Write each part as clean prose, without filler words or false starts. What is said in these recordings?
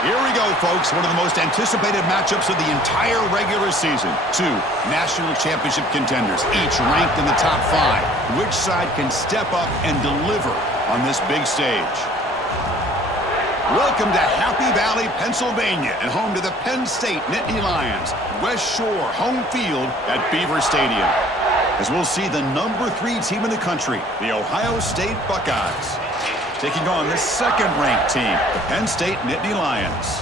Here we go, folks. One of the most anticipated matchups of the entire regular season. Two national championship contenders, each ranked in the top 5. Which side can step up and deliver on this big stage? Welcome to Happy Valley, Pennsylvania, and home to the Penn State Nittany Lions. West Shore home field at Beaver Stadium. As we'll see the number 3 team in the country, the Ohio State Buckeyes, taking on the second-ranked team, the Penn State Nittany Lions.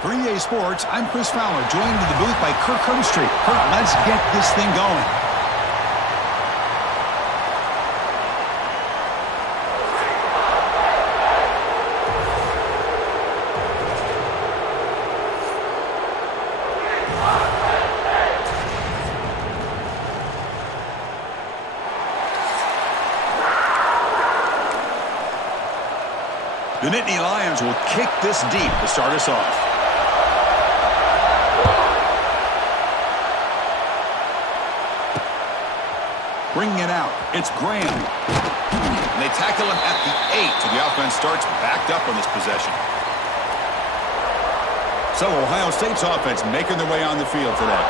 For EA Sports, I'm Chris Fowler, joined in the booth by Kirk Hermstreet. Kirk, let's get this thing going. The Nittany Lions will kick this deep to start us off. Bringing it out, it's Graham. And they tackle him at the 8, so the offense starts backed up on this possession. So Ohio State's offense making their way on the field today.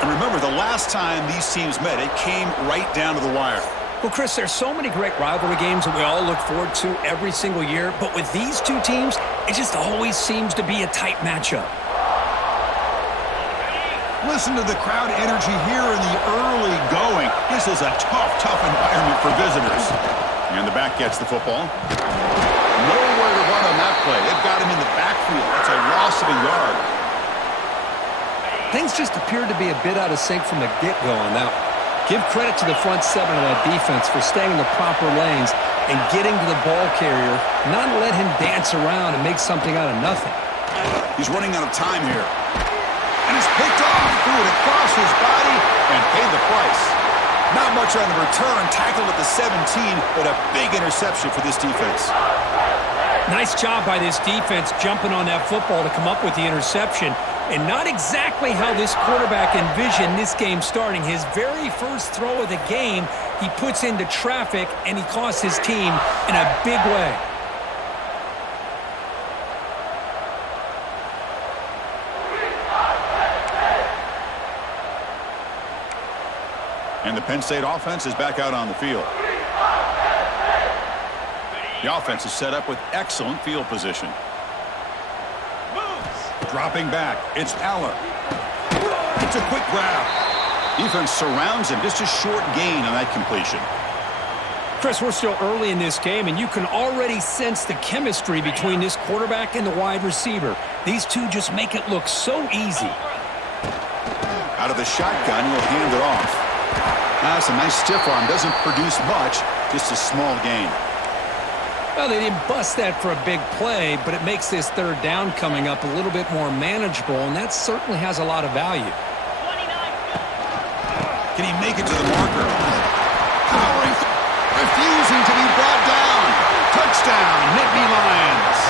And remember, the last time these teams met, it came right down to the wire. Well, Chris, there's so many great rivalry games that we all look forward to every single year, but with these two teams, it just always seems to be a tight matchup. Listen to the crowd energy here in the early going. This is a tough environment for visitors. And the back gets the football. Nowhere to run on that play. They've got him in the backfield. That's a loss of a yard. Things just appeared to be a bit out of sync from the get-go on that one. Give credit to the front 7 of that defense for staying in the proper lanes and getting to the ball carrier, not let him dance around and make something out of nothing. He's running out of time here. And he's picked off, threw it across his body, and paid the price. Not much on the return, tackled at the 17, but a big interception for this defense. Nice job by this defense jumping on that football to come up with the interception. And not exactly how this quarterback envisioned this game starting. His very first throw of the game, he puts into traffic, and he costs his team in a big way. And the Penn State offense is back out on the field. The offense is set up with excellent field position. Dropping back, it's Aller. It's a quick grab. Defense surrounds him, just a short gain on that completion. Chris, we're still early in this game, and you can already sense the chemistry between this quarterback and the wide receiver. These two just make it look so easy. Out of the shotgun, he'll hand it off. That's a nice stiff arm. Doesn't produce much, just a small gain. Well, they didn't bust that for a big play, but it makes this third down coming up a little bit more manageable, and that certainly has a lot of value. Can he make it to the marker? Powering, refusing to be brought down. Touchdown, Nittany Lions.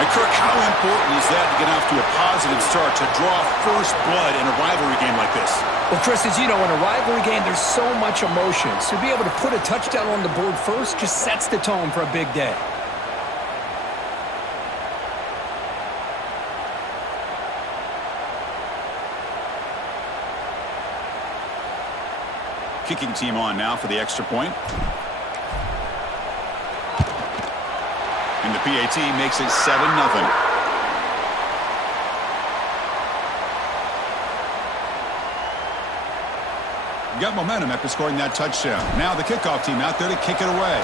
And Kirk, how important is that to get off to a positive start, to draw first blood in a rivalry game like this? Well, Chris, as you know, in a rivalry game, there's so much emotion. So to be able to put a touchdown on the board first just sets the tone for a big day. Kicking team on now for the extra point. And the PAT makes it 7-0. Got momentum after scoring that touchdown. Now the kickoff team out there to kick it away.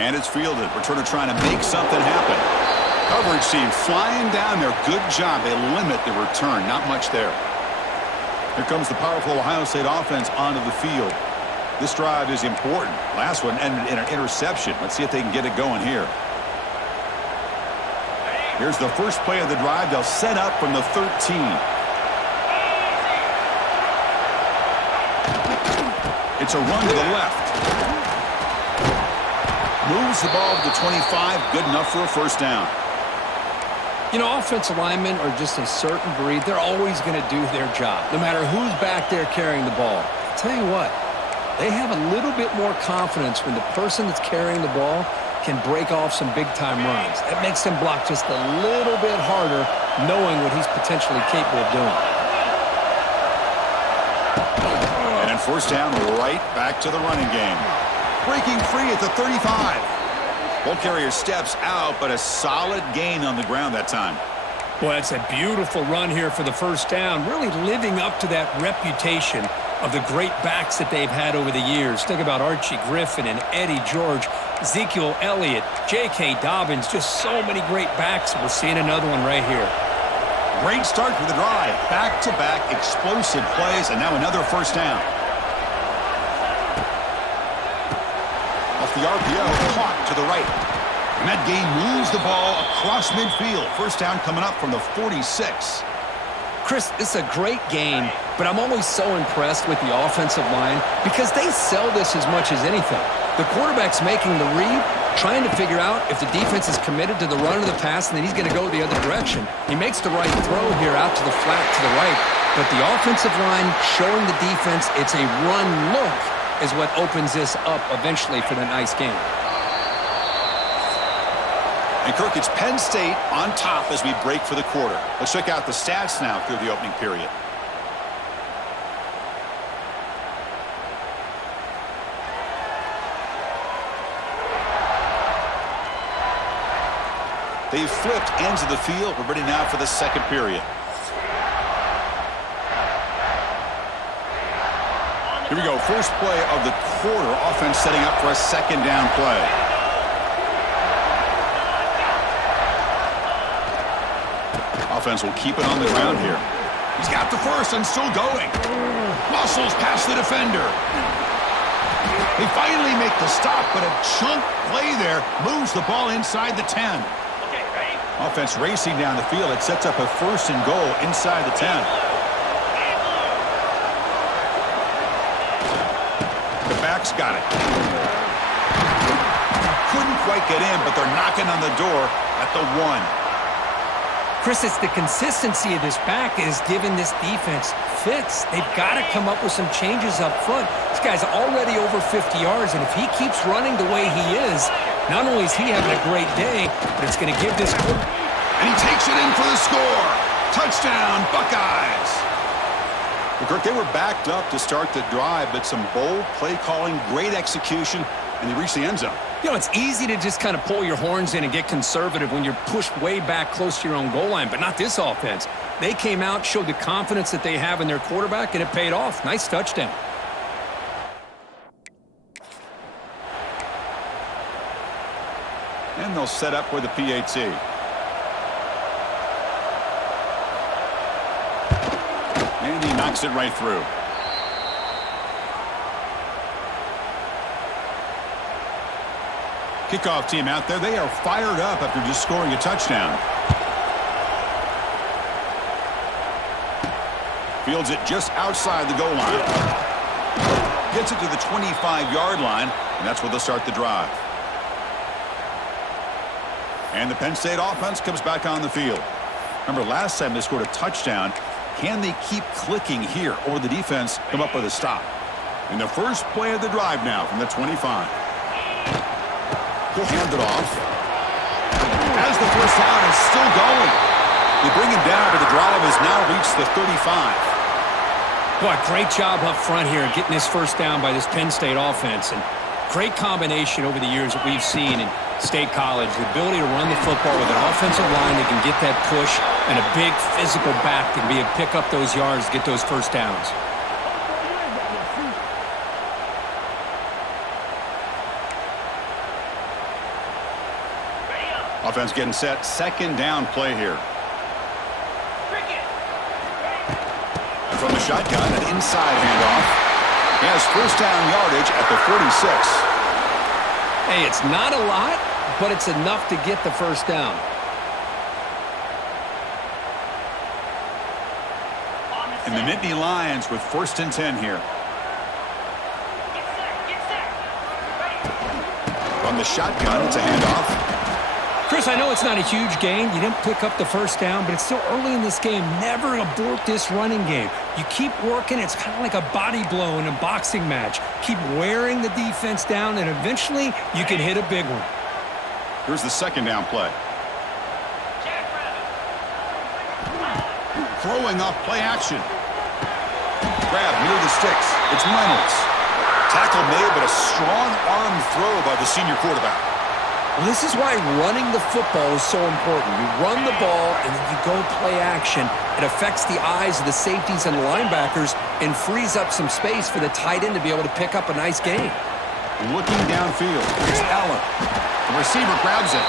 And it's fielded. Returner trying to make something happen. Coverage team flying down there. Good job. They limit the return. Not much there. Here comes the powerful Ohio State offense onto the field. This drive is important. Last one ended in an interception. Let's see if they can get it going here. Here's the first play of the drive. They'll set up from the 13. It's a run to the left. Moves the ball to the 25. Good enough for a first down. You know, offensive linemen are just a certain breed. They're always going to do their job, no matter who's back there carrying the ball. I'll tell you what, They have a little bit more confidence when the person that's carrying the ball can break off some big-time runs. That makes them block just a little bit harder, knowing what he's potentially capable of doing. And then first down, right back to the running game. Breaking free at the 35. Ball carrier steps out, but a solid gain on the ground that time. Well, it's a beautiful run here for the first down, really living up to that reputation of the great backs that they've had over the years. Think about Archie Griffin and Eddie George, Ezekiel Elliott, J.K. Dobbins, just so many great backs. We're seeing another one right here. Great start for the drive. Back-to-back explosive plays, and now another first down. Off the RPO, caught to the right. And that game moves the ball across midfield. First down coming up from the 46. Chris, this is a great game, but I'm always so impressed with the offensive line because they sell this as much as anything. The quarterback's making the read, trying to figure out if the defense is committed to the run or the pass, and then he's going to go the other direction. He makes the right throw here out to the flat to the right, but the offensive line showing the defense it's a run look is what opens this up eventually for the nice game. And Kirk, it's Penn State on top as we break for the quarter. Let's check out the stats now through the opening period. They've flipped ends of the field. We're ready now for the second period. Here we go. First play of the quarter. Offense setting up for a second down play. Offense will keep it on the ground here. He's got the first and still going. Muscles past the defender. They finally make the stop, but a chunk play there moves the ball inside the 10. Offense racing down the field. It sets up a first and goal inside the 10. The back's got it. Couldn't quite get in, but they're knocking on the door at the 1. Chris, it's the consistency of this back is giving this defense fits. They've got to come up with some changes up front. This guy's already over 50 yards, and if he keeps running the way he is, not only is he having a great day, but it's going to give this... And he takes it in for the score. Touchdown, Buckeyes. Well, Kirk, they were backed up to start the drive, but some bold play calling, great execution, and they reached the end zone. You know, it's easy to just kind of pull your horns in and get conservative when you're pushed way back close to your own goal line, but not this offense. They came out, showed the confidence that they have in their quarterback, and it paid off. Nice touchdown. And they'll set up for the PAT. And he knocks it right through. Kickoff team out there. They are fired up after just scoring a touchdown. Fields it just outside the goal line. Gets it to the 25-yard line, and that's where they'll start the drive. And the Penn State offense comes back on the field. Remember, last time they scored a touchdown. Can they keep clicking here, or the defense come up with a stop? In the first play of the drive now from the 25. He'll hand it off. As the first down is still going. They bring him down, but the drive has now reached the 35. Boy, great job up front here getting this first down by this Penn State offense. And great combination over the years that we've seen in State College. The ability to run the football with an offensive line that can get that push and a big physical back that can be able to pick up those yards, get those first downs. Offense getting set. Second down play here. And from the shotgun, an inside handoff. He has first down yardage at the 46. Hey, it's not a lot, but it's enough to get the first down. And the Nittany Lions with first and 10 here. From the shotgun, it's a handoff. Chris, I know it's not a huge gain. You didn't pick up the first down, but it's still early in this game. Never abort this running game. You keep working. It's kind of like a body blow in a boxing match. Keep wearing the defense down, and eventually you can hit a big one. Here's the second down play. Throwing off play action. Grab near the sticks. It's Reynolds. Tackle made, but a strong arm throw by the senior quarterback. Well, this is why running the football is so important. You run the ball, and then you go play action. It affects the eyes of the safeties and the linebackers and frees up some space for the tight end to be able to pick up a nice gain. Looking downfield. It's Allen. The receiver grabs it.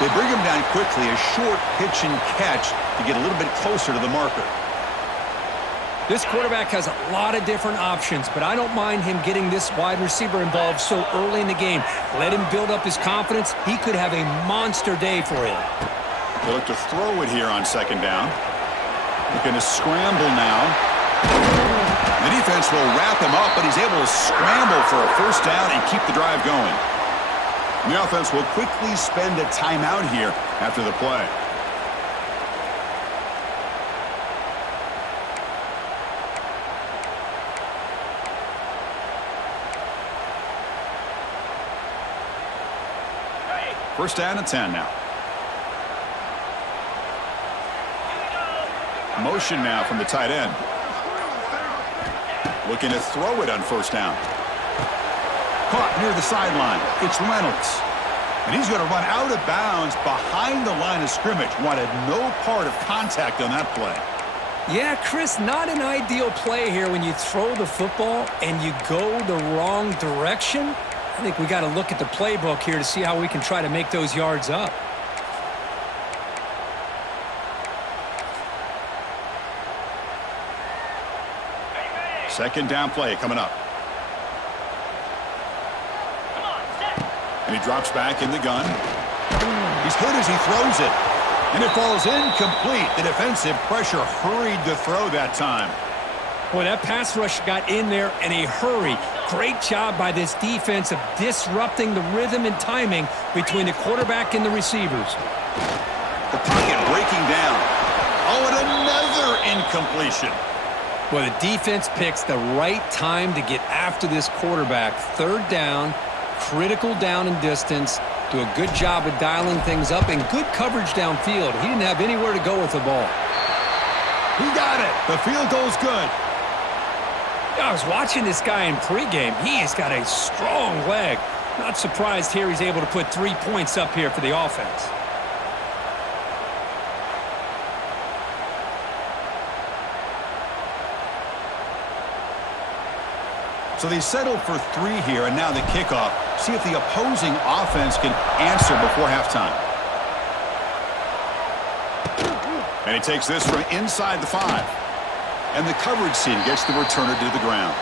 They bring him down quickly. A short pitch and catch to get a little bit closer to the marker. This quarterback has a lot of different options, but I don't mind him getting this wide receiver involved so early in the game. Let him build up his confidence. He could have a monster day for him. They look to throw it here on second down. Looking to scramble now. The defense will wrap him up, but he's able to scramble for a first down and keep the drive going. And the offense will quickly spend a timeout here after the play. First down and 10 now. Motion now from the tight end. Looking to throw it on first down. Caught near the sideline. It's Reynolds. And he's going to run out of bounds behind the line of scrimmage. Wanted no part of contact on that play. Yeah, Chris, not an ideal play here when you throw the football and you go the wrong direction. I think we got to look at the playbook here to see how we can try to make those yards up. Second down play coming up. And he drops back in the gun. He's hit as he throws it. And it falls incomplete. The defensive pressure hurried the throw that time. Boy, that pass rush got in there in a hurry. Great job by this defense of disrupting the rhythm and timing between the quarterback and the receivers. The pocket breaking down. Oh, and another incompletion. Well, the defense picks the right time to get after this quarterback. Third down, critical down and distance. Do a good job of dialing things up and good coverage downfield. He didn't have anywhere to go with the ball. He got it. The field goal's good. I was watching this guy in pregame. He has got a strong leg. Not surprised here he's able to put 3 points up here for the offense. So they settled for 3 here, and now the kickoff. See if the opposing offense can answer before halftime. And he takes this from inside the 5. And the coverage team gets the returner to the ground.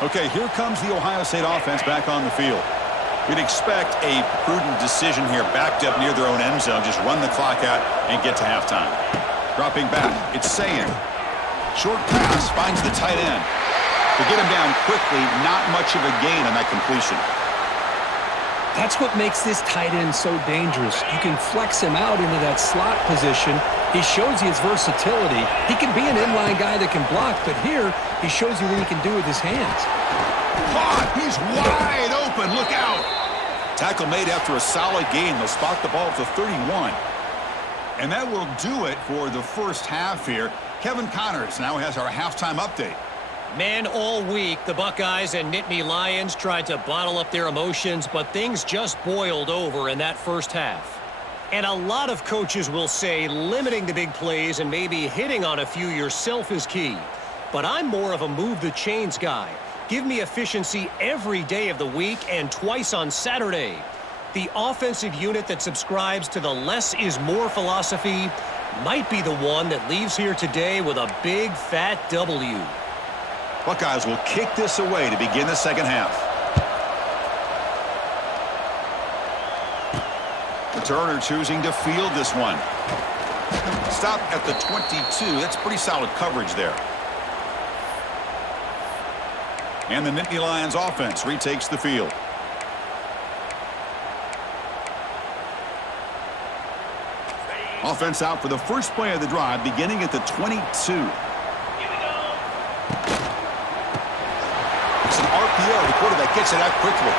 Okay, here comes the Ohio State offense back on the field. You'd expect a prudent decision here, backed up near their own end zone. Just run the clock out and get to halftime. Dropping back, it's Sayin. Short pass finds the tight end. To get him down quickly, not much of a gain on that completion. That's what makes this tight end so dangerous. You can flex him out into that slot position. He shows you his versatility. He can be an inline guy that can block, but here he shows you what he can do with his hands. Caught! He's wide open. Look out! Tackle made after a solid gain. They'll spot the ball at the 31. And that will do it for the first half here. Kevin Connors now has our halftime update. Man, all week, the Buckeyes and Nittany Lions tried to bottle up their emotions, but things just boiled over in that first half. And a lot of coaches will say limiting the big plays and maybe hitting on a few yourself is key. But I'm more of a move the chains guy. Give me efficiency every day of the week and twice on Saturday. The offensive unit that subscribes to the less is more philosophy might be the one that leaves here today with a big fat W. Buckeyes will kick this away to begin the second half. Returner choosing to field this one. Stop at the 22. That's pretty solid coverage there. And the Nittany Lions offense retakes the field. Offense out for the first play of the drive, beginning at the 22. It's an RPO. The quarterback gets it out quickly.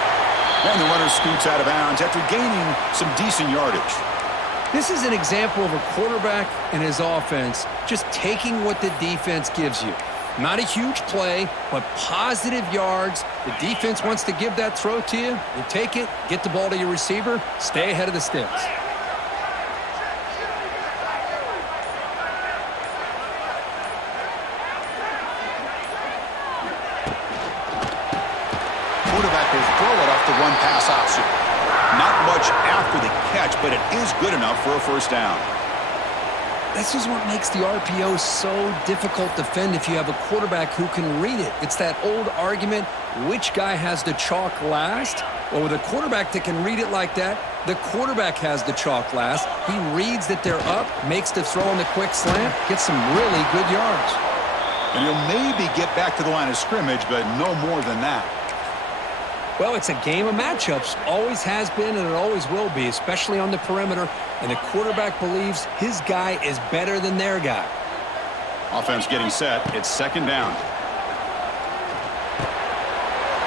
And the runner scoots out of bounds after gaining some decent yardage. This is an example of a quarterback and his offense just taking what the defense gives you. Not a huge play, but positive yards. The defense wants to give that throw to you. You take it, get the ball to your receiver, stay ahead of the sticks. Quarterback will throw it off the run-pass option. Not much after the catch, but it is good enough for a first down. This is what makes the RPO so difficult to defend if you have a quarterback who can read it. It's that old argument, which guy has the chalk last? Well, with a quarterback that can read it like that, the quarterback has the chalk last. He reads that they're up, makes the throw on the quick slant, gets some really good yards. And he'll maybe get back to the line of scrimmage, but no more than that. Well, it's a game of matchups. Always has been, and it always will be, especially on the perimeter. And the quarterback believes his guy is better than their guy. Offense getting set. It's second down.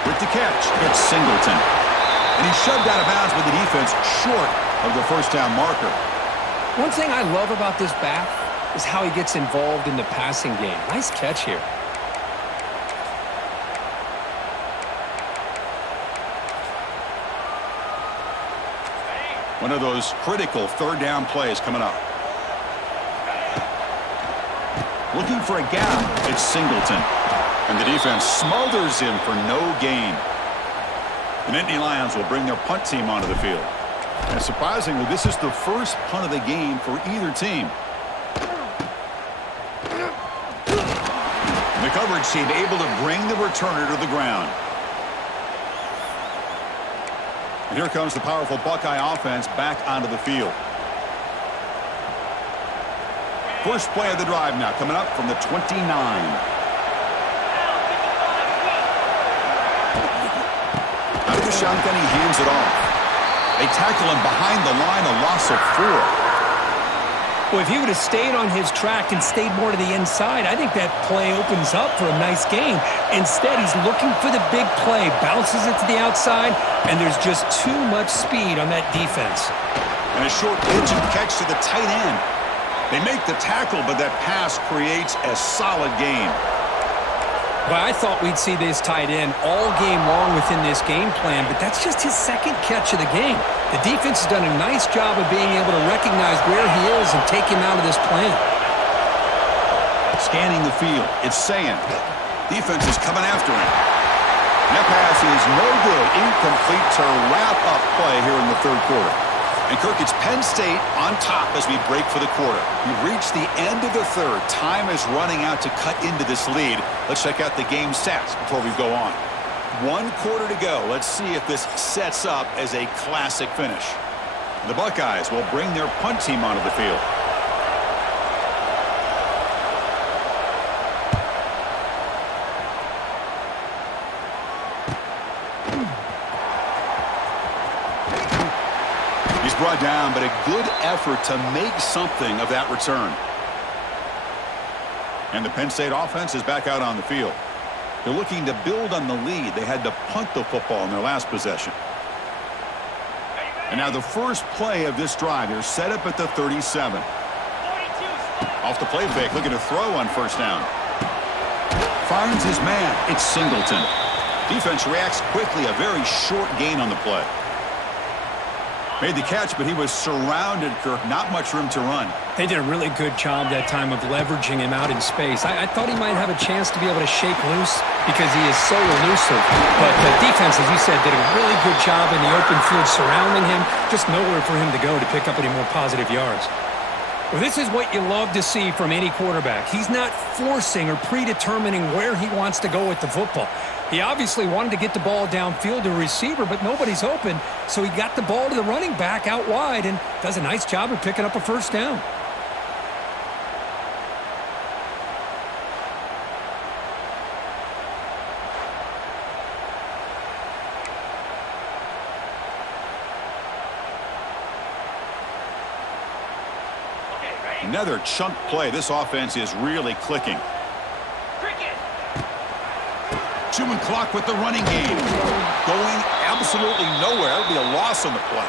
With the catch, it's Singleton. And he's shoved out of bounds with the defense short of the first down marker. One thing I love about this back is how he gets involved in the passing game. Nice catch here. One of those critical third down plays coming up. Looking for a gap, it's Singleton. And the defense smothers him for no gain. The Nittany Lions will bring their punt team onto the field. And surprisingly, this is the first punt of the game for either team. The coverage team able to bring the returner to the ground. And here comes the powerful Buckeye offense back onto the field. First play of the drive now coming up from the 29. Out of the shotgun, he hands it off. They tackle him behind the line, a loss of 4. Well, if he would have stayed on his track and stayed more to the inside, I think that play opens up for a nice gain. Instead, he's looking for the big play, bounces it to the outside, and there's just too much speed on that defense. And a short pitching catch to the tight end. They make the tackle, but that pass creates a solid gain. Well, I thought we'd see this tight end all game long within this game plan, but that's just his second catch of the game. The defense has done a nice job of being able to recognize where he is and take him out of this plan. Scanning the field, it's Sayan. Defense is coming after him. That pass is no good, incomplete to wrap up play here in the third quarter. And Kirk, it's Penn State on top as we break for the quarter. We've reached the end of the third. Time is running out to cut into this lead. Let's check out the game stats before we go on. 1 quarter to go. Let's see if this sets up as a classic finish. The Buckeyes will bring their punt team onto the field. He's brought down, but a good effort to make something of that return. And the Penn State offense is back out on the field. They're looking to build on the lead. They had to punt the football in their last possession. And now the first play of this drive. They're set up at the 37. Off the play fake, looking to throw on first down. Finds his man. It's Singleton. Defense reacts quickly. A very short gain on the play. Made the catch, but he was surrounded, Kirk. Not much room to run. They did a really good job that time of leveraging him out in space. I thought he might have a chance to be able to shake loose because he is so elusive. But the defense, as you said, did a really good job in the open field surrounding him. Just nowhere for him to go to pick up any more positive yards. Well, this is what you love to see from any quarterback. He's not forcing or predetermining where he wants to go with the football. He obviously wanted to get the ball downfield to a receiver, but nobody's open, so he got the ball to the running back out wide and does a nice job of picking up a first down. Another chunk play. This offense is really clicking. Chewing clock with the running game. Going absolutely nowhere. It'll be a loss on the play.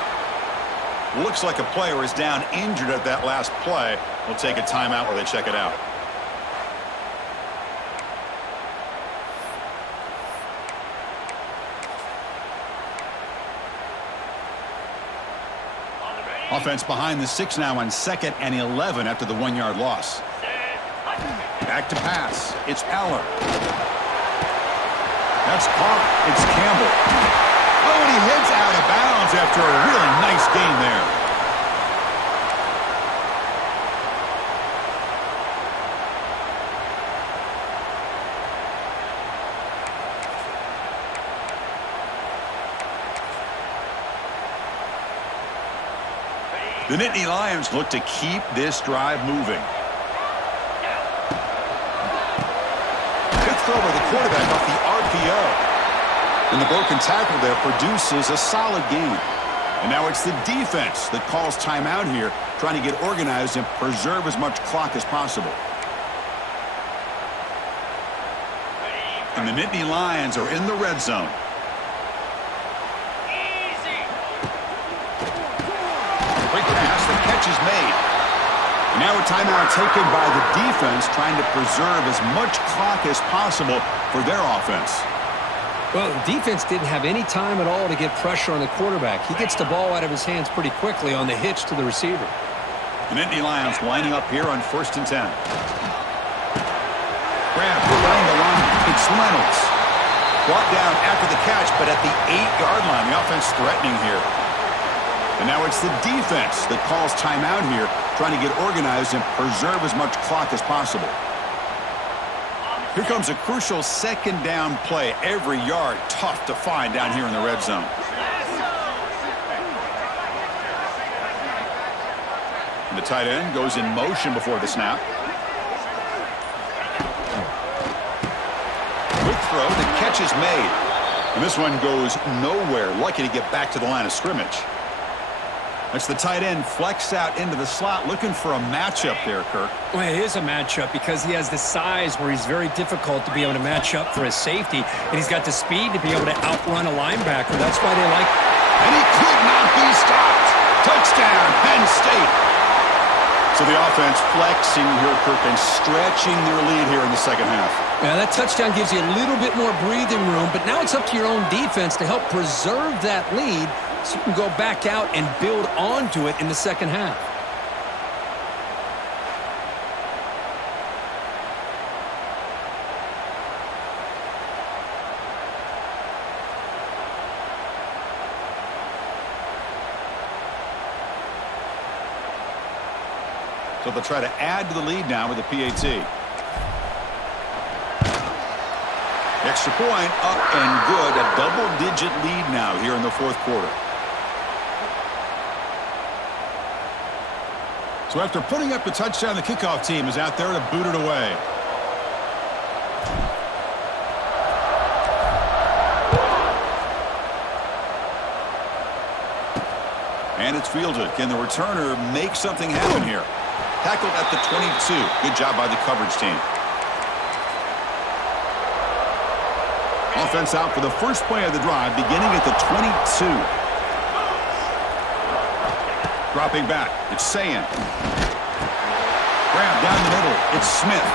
Looks like a player is down injured at that last play. We'll take a timeout while they check it out. Offense behind the 6 now on 2nd and 11 after the 1-yard loss. Back to pass. It's Aller. That's caught. It's Campbell. Oh, and he heads out of bounds after a really nice gain there. The Nittany Lions look to keep this drive moving. Good throw by the quarterback off the RPO. And the broken tackle there produces a solid gain. And now it's the defense that calls timeout here, trying to get organized and preserve as much clock as possible. And the Nittany Lions are in the red zone. The catch is made. And now a timeout taken by the defense, trying to preserve as much clock as possible for their offense. Well, the defense didn't have any time at all to get pressure on the quarterback. He gets the ball out of his hands pretty quickly on the hitch to the receiver. The Nittany Lions lining up here on 1st and 10. Grab behind the line. It's Reynolds. Brought down after the catch, but at the 8-yard line. The offense threatening here. And now it's the defense that calls timeout here, trying to get organized and preserve as much clock as possible. Here comes a crucial 2nd down play. Every yard tough to find down here in the red zone. And the tight end goes in motion before the snap. Quick throw, the catch is made. And this one goes nowhere, lucky to get back to the line of scrimmage. That's the tight end flexed out into the slot, looking for a matchup there, Kirk. Well, it is a matchup because he has the size where he's very difficult to be able to match up for his safety, and he's got the speed to be able to outrun a linebacker. That's why they like. And he could not be stopped. Touchdown, Penn State. So the offense flexing here, Kirk, and stretching their lead here in the 2nd half. Yeah, that touchdown gives you a little bit more breathing room, but now it's up to your own defense to help preserve that lead, so you can go back out and build onto it in the 2nd half. So they'll try to add to the lead now with the PAT. Extra point up and good. A double-digit lead now here in the 4th quarter. So after putting up the touchdown, the kickoff team is out there to boot it away. And it's fielded. Can the returner make something happen here? Tackled at the 22. Good job by the coverage team. Offense out for the first play of the drive, beginning at the 22. Dropping back, it's Sayan. Grab down the middle, it's Smith.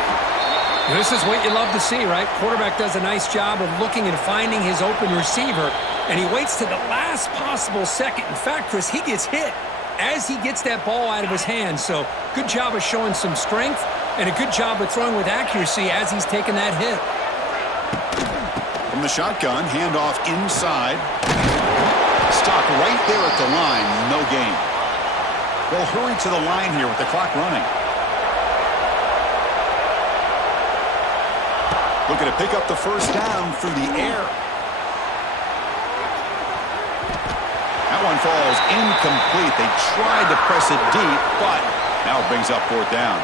This is what you love to see, right? Quarterback does a nice job of looking and finding his open receiver, and he waits to the last possible second. In fact, Chris, he gets hit as he gets that ball out of his hands. So good job of showing some strength and a good job of throwing with accuracy as he's taking that hit. From the shotgun, handoff inside. Stop right there at the line, no gain. They'll hurry to the line here with the clock running. Looking to pick up the first down through the air. That one falls incomplete. They tried to press it deep, but now it brings up 4th down.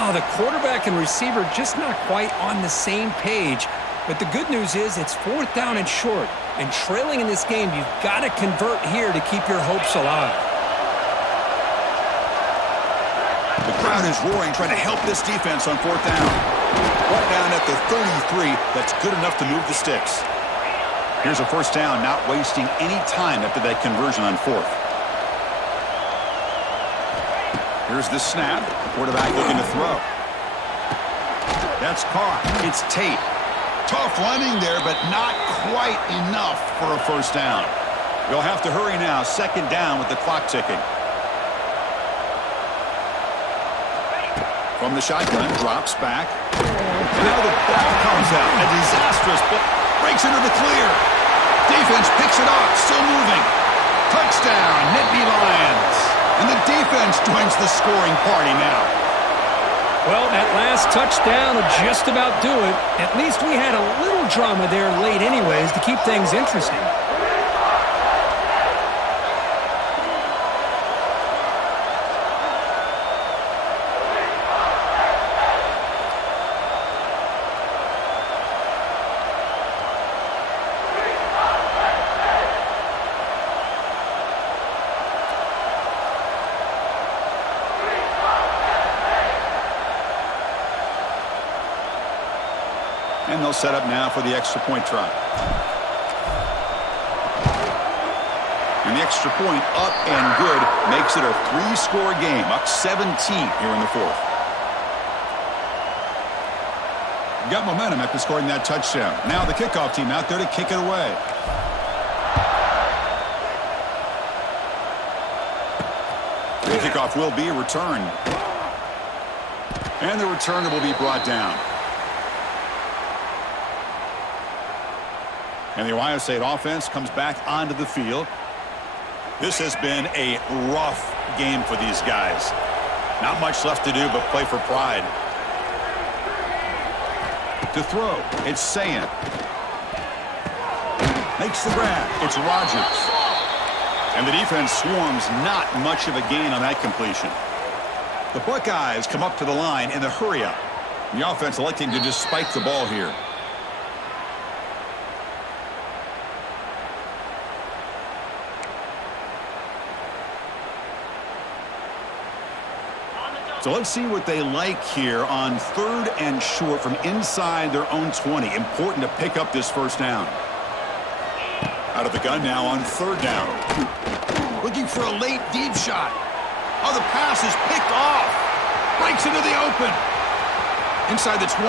Oh, the quarterback and receiver just not quite on the same page. But the good news is it's 4th down and short. And trailing in this game, you've got to convert here to keep your hopes alive. crowd is roaring, trying to help this defense on 4th down. Brought down at the 33. That's good enough to move the sticks. Here's a 1st down, not wasting any time after that conversion on 4th. Here's the snap. The quarterback looking to throw. That's caught. It's Tate. Tough running there, but not quite enough for a 1st down. They'll have to hurry now. 2nd down with the clock ticking. From the shotgun, drops back. And now the ball comes out. A disastrous ball. Breaks into the clear. Defense picks it up. Still moving. Touchdown, Nittany Lions. And the defense joins the scoring party now. Well, that last touchdown will just about do it. At least we had a little drama there late anyways to keep things interesting. And they'll set up now for the extra point try. And the extra point up and good makes it a 3-score game, up 17 here in the 4th. Got momentum after scoring that touchdown. Now the kickoff team out there to kick it away. The kickoff will be returned. And the returner will be brought down. And the Ohio State offense comes back onto the field. This has been a rough game for these guys. Not much left to do but play for pride. To throw, it's Sayan. Makes the grab, it's Rogers. And the defense swarms, not much of a gain on that completion. The Buckeyes come up to the line in the hurry-up. The offense electing to just spike the ball here. So let's see what they like here on 3rd and short from inside their own 20. Important to pick up this 1st down. Out of the gun now on 3rd down. Looking for a late deep shot. Oh, the pass is picked off. Breaks into the open. Inside the 20.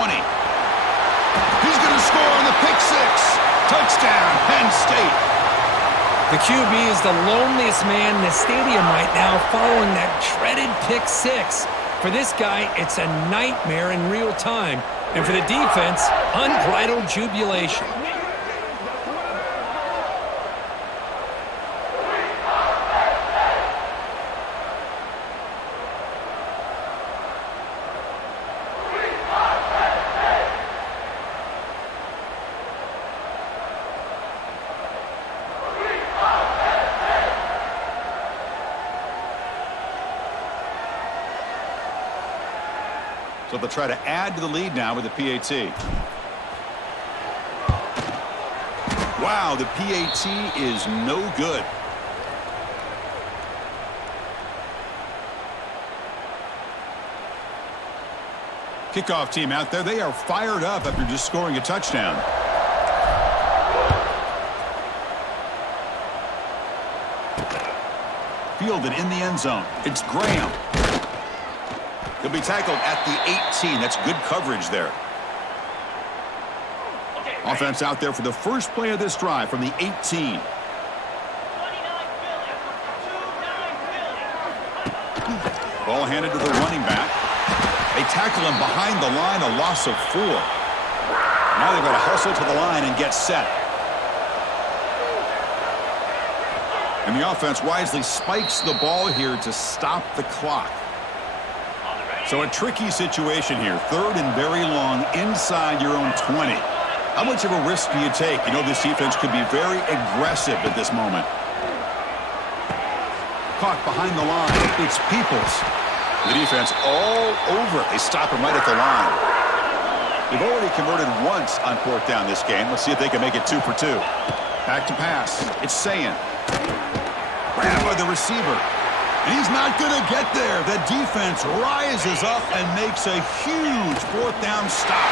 He's going to score on the pick 6. Touchdown, Penn State. The QB is the loneliest man in the stadium right now following that dreaded pick 6. For this guy, it's a nightmare in real time. And for the defense, unbridled jubilation. So they'll try to add to the lead now with the PAT. Wow, the PAT is no good. Kickoff team out there, they are fired up after just scoring a touchdown. Fielded in the end zone. It's Graham. He'll be tackled at the 18. That's good coverage there. Offense out there for the first play of this drive from the 18. Ball handed to the running back. They tackle him behind the line, a loss of 4. Now they've got to hustle to the line and get set. And the offense wisely spikes the ball here to stop the clock. So a tricky situation here. 3rd and very long inside your own 20. How much of a risk do you take? You know this defense could be very aggressive at this moment. Caught behind the line. It's Peoples. The defense all over it. They stop him right at the line. They've already converted once on 4th down this game. Let's see if they can make it 2 for 2. Back to pass. It's Sayan. Grabbed by the receiver. And he's not going to get there. The defense rises up and makes a huge fourth down stop.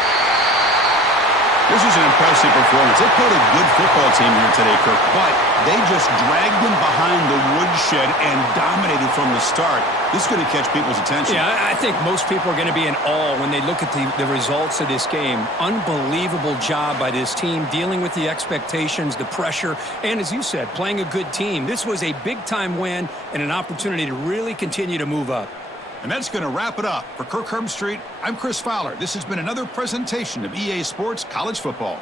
This is an impressive performance. They played a good football team here today, Kirk, but they just dragged them behind the woodshed and dominated from the start. This is going to catch people's attention. Yeah, I think most people are going to be in awe when they look at the results of this game. Unbelievable job by this team, dealing with the expectations, the pressure, and as you said, playing a good team. This was a big-time win and an opportunity to really continue to move up. And that's going to wrap it up. For Kirk Herbstreit, I'm Chris Fowler. This has been another presentation of EA Sports College Football.